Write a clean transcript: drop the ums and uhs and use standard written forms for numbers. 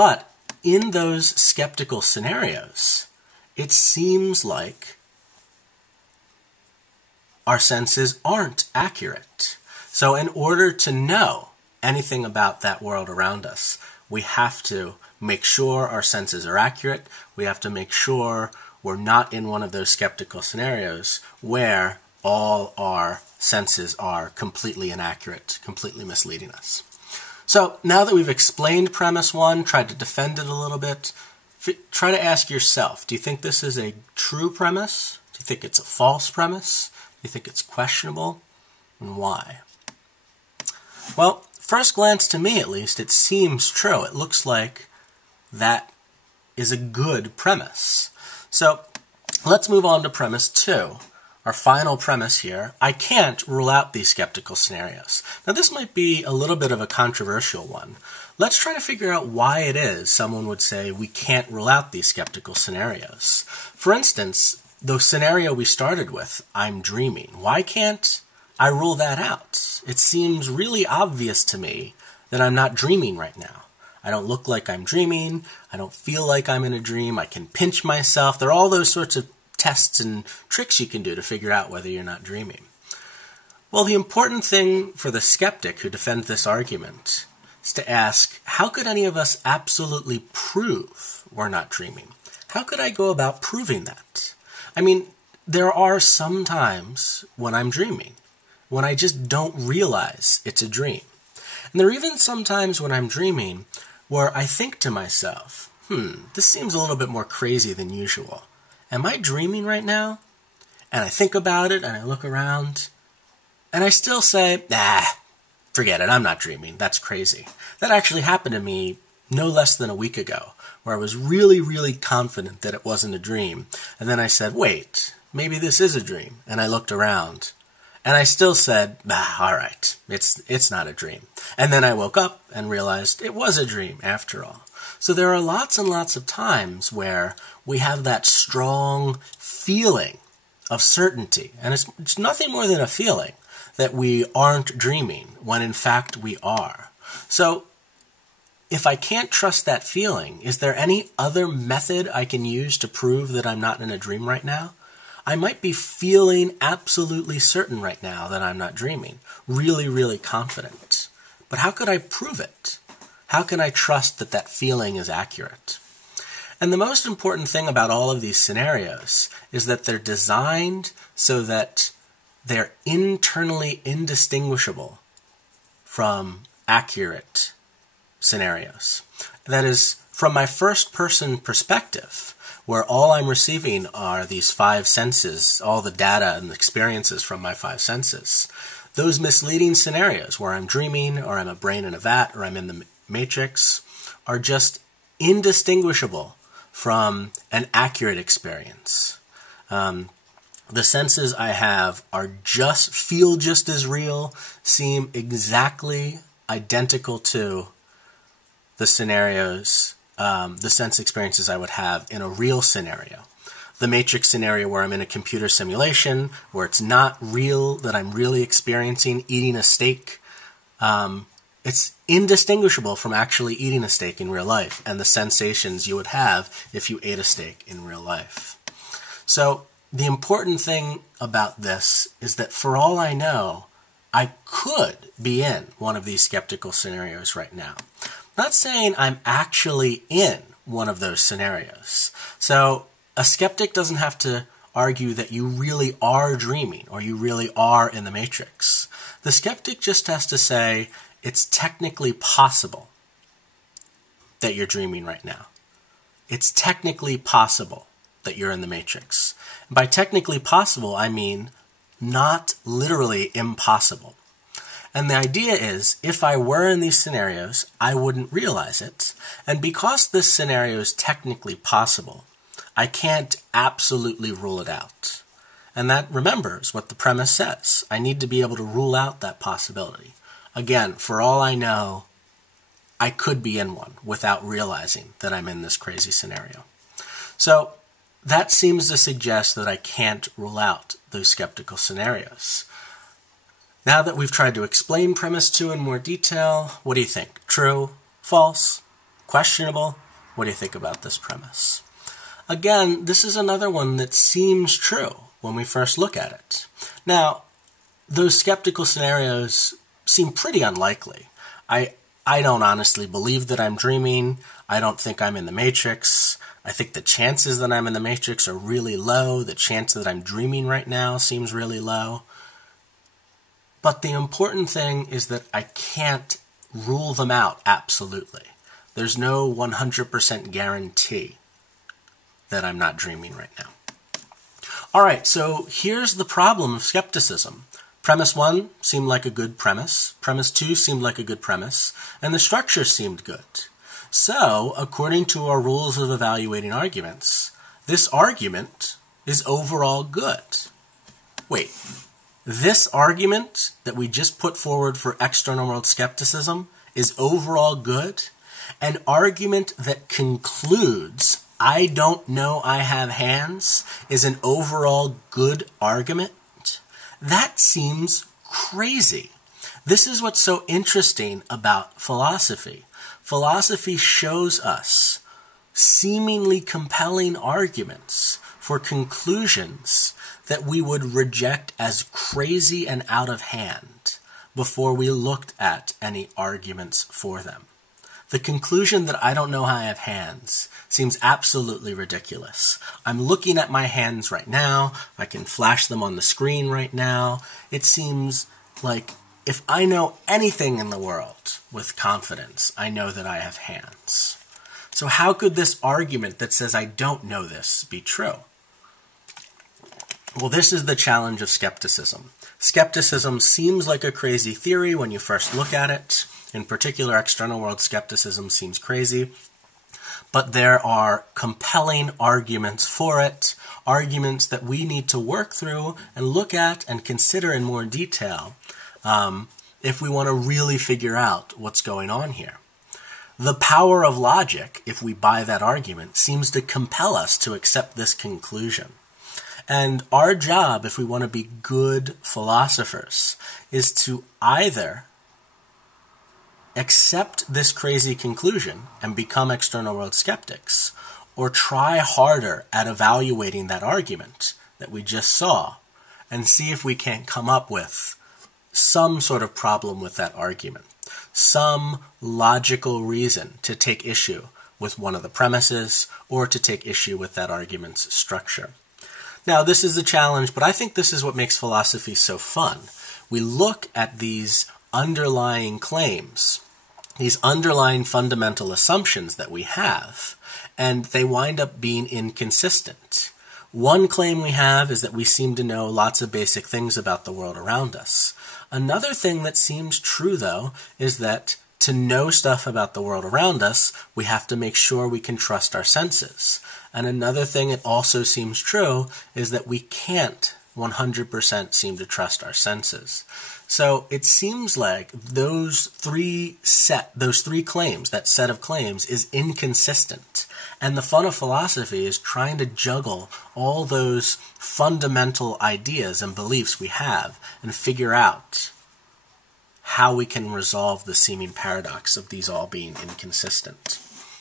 But in those skeptical scenarios, it seems like our senses aren't accurate. So in order to know anything about that world around us, we have to make sure our senses are accurate. We have to make sure we're not in one of those skeptical scenarios where all our senses are completely inaccurate, completely misleading us. So now that we've explained premise one, tried to defend it a little bit, try to ask yourself, do you think this is a true premise? Do you think it's a false premise? Do you think it's questionable? And why? Well, first glance to me at least, it seems true. It looks like that is a good premise. So let's move on to premise two. Our final premise here, I can't rule out these skeptical scenarios. Now this might be a little bit of a controversial one. Let's try to figure out why it is someone would say we can't rule out these skeptical scenarios. For instance, the scenario we started with, I'm dreaming. Why can't I rule that out? It seems really obvious to me that I'm not dreaming right now. I don't look like I'm dreaming. I don't feel like I'm in a dream. I can pinch myself. There are all those sorts of tests and tricks you can do to figure out whether you're not dreaming. Well, the important thing for the skeptic who defends this argument is to ask, how could any of us absolutely prove we're not dreaming? How could I go about proving that? I mean, there are some times when I'm dreaming, when I just don't realize it's a dream. And there are even some times when I'm dreaming where I think to myself, this seems a little bit more crazy than usual. Am I dreaming right now? And I think about it and I look around and I still say, forget it, I'm not dreaming. That's crazy. That actually happened to me no less than a week ago, where I was really, really confident that it wasn't a dream. And then I said, wait, maybe this is a dream. And I looked around and I still said, all right, it's not a dream. And then I woke up and realized it was a dream after all. So there are lots and lots of times where we have that strong feeling of certainty. And it's nothing more than a feeling that we aren't dreaming when in fact we are. So if I can't trust that feeling, is there any other method I can use to prove that I'm not in a dream right now? I might be feeling absolutely certain right now that I'm not dreaming, really, really confident. But how could I prove it? How can I trust that that feeling is accurate? And the most important thing about all of these scenarios is that they're designed so that they're internally indistinguishable from accurate scenarios. That is, from my first-person perspective, where all I'm receiving are these five senses, all the data and experiences from my five senses, those misleading scenarios where I'm dreaming, or I'm a brain in a vat, or I'm in the matrix, are just indistinguishable from an accurate experience. The senses I have feel just as real, seem exactly identical to the scenarios, the sense experiences I would have in a real scenario. The matrix scenario where I'm in a computer simulation, where it's not real, that I'm really experiencing eating a steak, it's indistinguishable from actually eating a steak in real life and the sensations you would have if you ate a steak in real life. So the important thing about this is that for all I know, I could be in one of these skeptical scenarios right now. I'm not saying I'm actually in one of those scenarios. So a skeptic doesn't have to argue that you really are dreaming or you really are in the matrix. The skeptic just has to say it's technically possible that you're dreaming right now. It's technically possible that you're in the matrix. And by technically possible, I mean not literally impossible. And the idea is, if I were in these scenarios, I wouldn't realize it. And because this scenario is technically possible, I can't absolutely rule it out. And that, remember, is what the premise says. I need to be able to rule out that possibility. Again, for all I know, I could be in one without realizing that I'm in this crazy scenario. So that seems to suggest that I can't rule out those skeptical scenarios. Now that we've tried to explain premise 2 in more detail, what do you think? True? False? Questionable? What do you think about this premise? Again, this is another one that seems true when we first look at it. Now, those skeptical scenarios seem pretty unlikely. I don't honestly believe that I'm dreaming. I don't think I'm in the Matrix. I think the chances that I'm in the Matrix are really low. The chance that I'm dreaming right now seems really low. But the important thing is that I can't rule them out absolutely. There's no 100% guarantee that I'm not dreaming right now. All right, so here's the problem of skepticism. Premise 1 seemed like a good premise. Premise 2 seemed like a good premise. And the structure seemed good. So, according to our rules of evaluating arguments, this argument is overall good. Wait, this argument that we just put forward for external world skepticism is overall good? An argument that concludes, I don't know I have hands, is an overall good argument? That seems crazy. This is what's so interesting about philosophy. Philosophy shows us seemingly compelling arguments for conclusions that we would reject as crazy and out of hand before we looked at any arguments for them. The conclusion that I don't know how I have hands seems absolutely ridiculous. I'm looking at my hands right now. I can flash them on the screen right now. It seems like if I know anything in the world with confidence, I know that I have hands. So how could this argument that says I don't know this be true? Well, this is the challenge of skepticism. Skepticism seems like a crazy theory when you first look at it. In particular, external world skepticism seems crazy. But there are compelling arguments for it, arguments that we need to work through and look at and consider in more detail if we want to really figure out what's going on here. The power of logic, if we buy that argument, seems to compel us to accept this conclusion. And our job, if we want to be good philosophers, is to either accept this crazy conclusion and become external world skeptics, or try harder at evaluating that argument that we just saw and see if we can't come up with some sort of problem with that argument, some logical reason to take issue with one of the premises or to take issue with that argument's structure. Now, this is a challenge, but I think this is what makes philosophy so fun. We look at these underlying claims, these underlying fundamental assumptions that we have, and they wind up being inconsistent. One claim we have is that we seem to know lots of basic things about the world around us. Another thing that seems true, though, is that to know stuff about the world around us, we have to make sure we can trust our senses. And another thing that also seems true is that we can't 100% seem to trust our senses. So it seems like those three claims, that set of claims, is inconsistent. And the fun of philosophy is trying to juggle all those fundamental ideas and beliefs we have and figure out how we can resolve the seeming paradox of these all being inconsistent.